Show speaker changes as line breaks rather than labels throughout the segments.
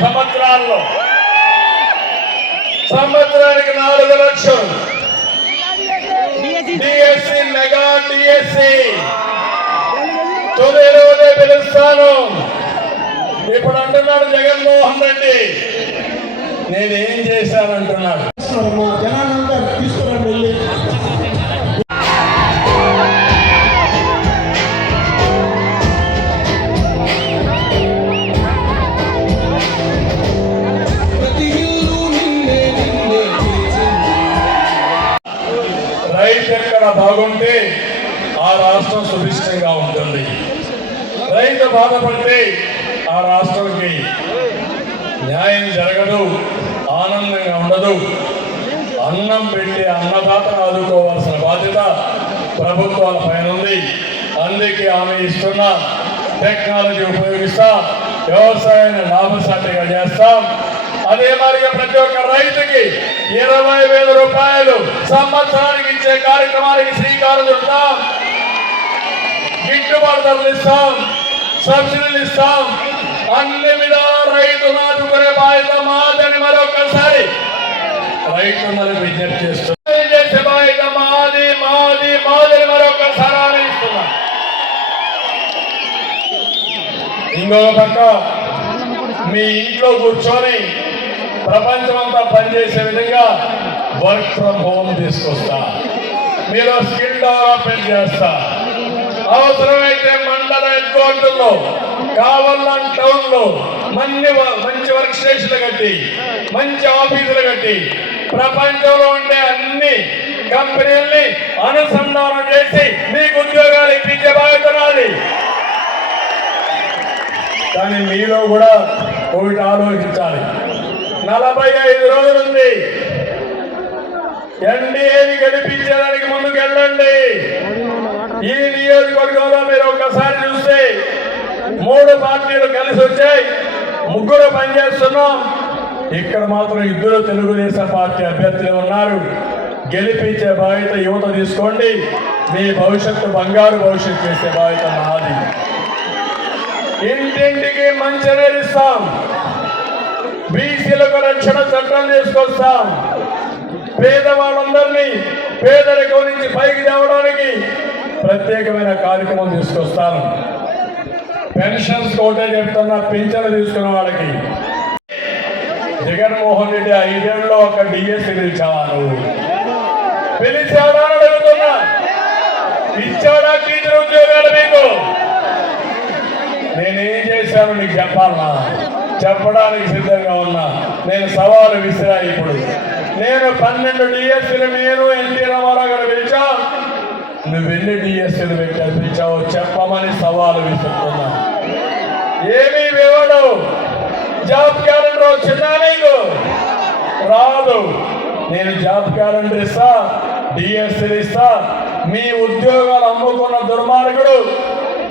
సంవత్సరాల్లో. సంవత్సరానికి నాలుగు లక్షలు. డిఎస్సి. Mega DSC. తొలి రోజే పిలుస్తాను. ఇప్పుడు అంటున్నాడు జగన్మోహన్ రెడ్డి. నేనేం చేశానంటున్నాడు? బాగుంటే ఆ రాష్ట్రం సుభిష్టంగా ఉంటుంది. రైతు బాధపడితే ఆ రాష్ట్రానికి న్యాయం జరగదు ఆనందంగా ఉండదు. అన్నం పెట్టి అన్నదాతను ఆదుకోవాల్సిన బాధ్యత ప్రభుత్వాల పైన ఉంది. అందుకే ఆమె ఇస్తున్న టెక్నాలజీ ఉపయోగిస్తాం వ్యవసాయాన్ని లాభసాటిగా చేస్తాం. అదే మరి ప్రతి ఒక్క రైతుకి ఇరవై వేల రూపాయలు సంవత్సరానికి చేసే కార్యక్రమానికి శ్రీకారం చుడతాం గిట్టుబాటు ధరలు ఇస్తాం. సబ్సిడీలు ఇస్తాం. అన్ని విధాల రైతు నాటుకునే బాధ్యత మాదని మరొకసారి రైతులకు విజ్ఞప్తి చేస్తున్నారు. చేసే బాధ్యత మాది మాది మాదని మరొకసారి ఆలోచిస్తున్నాం. ఇంకొక పక్క మీ ఇంట్లో కూర్చొని ప్రపంచమంతా పనిచేసే విధంగా వర్క్ ఫ్రమ్ హోమ్ తీసుకొస్తా. మీరు స్కిల్ డెవలప్మెంట్ చేస్తా. అవసరమైతే మండల హెడ్ క్వార్టర్లో కావల్లాన్ టౌన్లో మంచి మంచి వర్క్ స్టేషన్లు కట్టి మంచి ఆఫీసులు కట్టి ప్రపంచంలో ఉండే అన్ని కంపెనీల్ని అనుసంధానం చేసి మీకు ఉద్యోగాలు ఇప్పించే బాధ్యత నాది. కానీ మీలో కూడా ఒకటి ఆలోచించాలి. నలభై ఐదు రోజులుంది. ఎన్డీఏని గెలిపించడానికి ముందుకు వెళ్ళండి ఈ నియోజకవర్గంలో మీరు ఒక్కసారి చూస్తే మూడు పార్టీలు కలిసి వచ్చాయి. ముగ్గురు పనిచేస్తున్నాం. ఇక్కడ మాత్రం ఇద్దరు తెలుగుదేశం పార్టీ అభ్యర్థులు ఉన్నారు. గెలిపించే బాధ్యత యువత తీసుకోండి. మీ భవిష్యత్తు బంగారు భవిష్యత్తు చేసే బాధ్యత నాది ఇంటింటికి మంచినీరు ఇస్తాం బీసీలకు రక్షణ చట్టం తీసుకొస్తాం. పేదవాళ్ళందరినీ పేదరికం నుంచి పైకి తేవడానికి ప్రత్యేకమైన కార్యక్రమం తీసుకొస్తాను. పెన్షన్స్ ఒకటే చెప్తున్నా పింఛను తీసుకున్న వాళ్ళకి. జగన్మోహన్ రెడ్డి ఐదేళ్ళలో ఒక డిఎస్సి పిలిచావా నువ్వు పిలిచాడా అడుగుతున్నా. ఇచ్చాడా టీచర్ ఉద్యోగాలు మీకు? నేనేం చేశాను నీకు చెప్పాలన్నా చెప్పడానికి సిద్ధంగా ఉన్నా. నేను సవాలు విసిరా ఇప్పుడు. నేను పన్నెండు డిఎస్సీలు నేను ఎన్టీ రామారావు గారు పిలిచాం. నువ్వు ఎన్ని డిఎస్సీలు పెట్టావు పిలిచావో చెప్పమని సవాలు విసుకున్నా ఏమీ వివడు జాబ్ క్యాలెండర్ వచ్చిందా నీకు? రాదు. నేను జాబ్ క్యాలెండర్ ఇస్తా డిఎస్సీలు ఇస్తా. మీ ఉద్యోగాలు అమ్ముకున్న దుర్మార్గుడు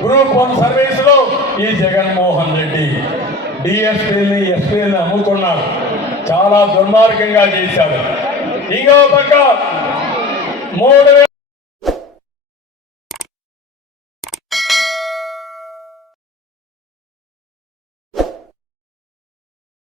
గ్రూప్ వన్ సర్వీసులో ఈ జగన్మోహన్ రెడ్డి. డిఎస్పీని ఎస్పీని అమ్ముకున్నాడు. చాలా దుర్మార్గంగా చేశాడు. ఇంకో పక్క మూడు